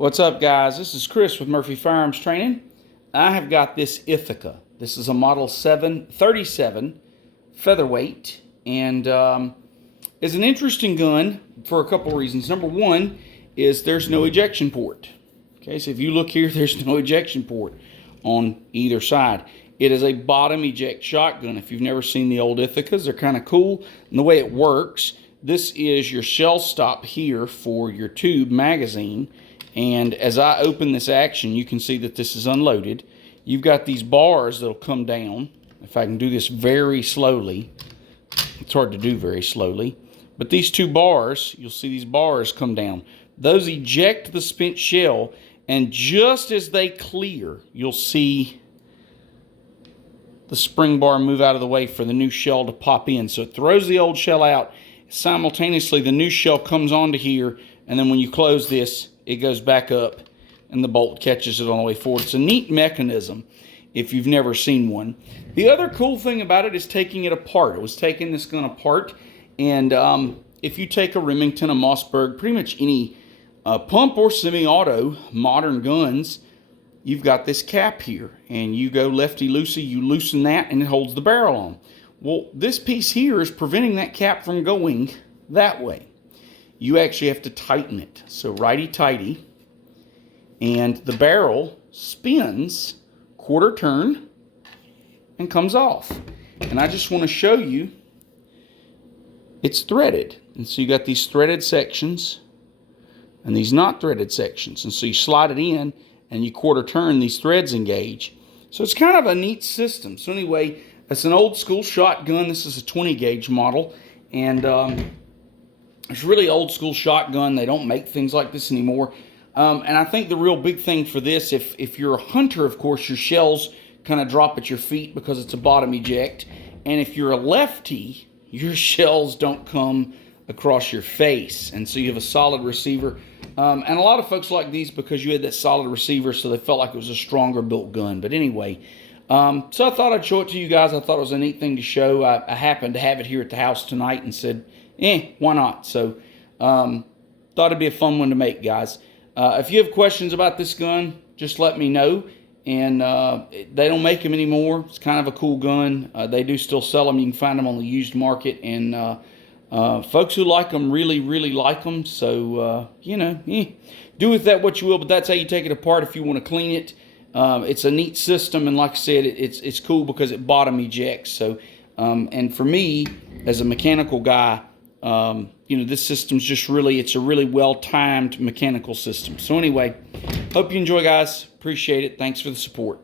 What's up, guys? This is Chris with Murphy Firearms Training. I have got this Ithaca. This is a Model 737 featherweight, and is an interesting gun for a couple reasons. Number one is there's no ejection port. Okay, so if you look here, there's no ejection port on either side. It is a bottom eject shotgun. If you've never seen the old Ithacas, they're kind of cool. And the way it works, this is your shell stop here for your tube magazine. And as I open this action, you can see that this is unloaded. You've got these bars that'll come down. If I can do this very slowly, it's hard to do very slowly, but these two bars, you'll see these bars come down. Those eject the spent shell, and just as they clear, you'll see the spring bar move out of the way for the new shell to pop in. So it throws the old shell out. Simultaneously, the new shell comes onto here, and then when you close this, it goes back up and the bolt catches it on the way forward. It's a neat mechanism if you've never seen one. The other cool thing about it is taking it apart. It was taking this gun apart, and if you take a Remington, a Mossberg, pretty much any pump or semi-auto modern guns, you've got this cap here, and you go lefty-loosey, you loosen that, and it holds the barrel on. Well, this piece here is preventing that cap from going that way. You actually have to tighten it. So righty-tighty, and the barrel spins quarter turn and comes off. And I just want to show you it's threaded. And so you got these threaded sections and these not threaded sections. And so you slide it in and you quarter turn, these threads engage. So it's kind of a neat system. So anyway, it's an old school shotgun. This is a 20 gauge model, and it's really old school shotgun. They don't make things like this anymore. And I think the real big thing for this, if you're a hunter, of course, your shells kind of drop at your feet because it's a bottom eject. And if you're a lefty, your shells don't come across your face. And so you have a solid receiver. And a lot of folks like these because you had that solid receiver, so they felt like it was a stronger built gun. But anyway, so I thought I'd show it to you guys. I thought it was a neat thing to show. I happened to have it here at the house tonight and said, why not? So thought it'd be a fun one to make, guys. If you have questions about this gun, just let me know. And they don't make them anymore. It's kind of a cool gun. They do still sell them. You can find them on the used market. And folks who like them really, really like them. So, do with that what you will. But that's how you take it apart if you want to clean it. It's a neat system. And like I said, it's cool because it bottom ejects. So, and for me, as a mechanical guy, this system's just it's a really well-timed mechanical system. So anyway, hope you enjoy, guys. Appreciate it. Thanks for the support.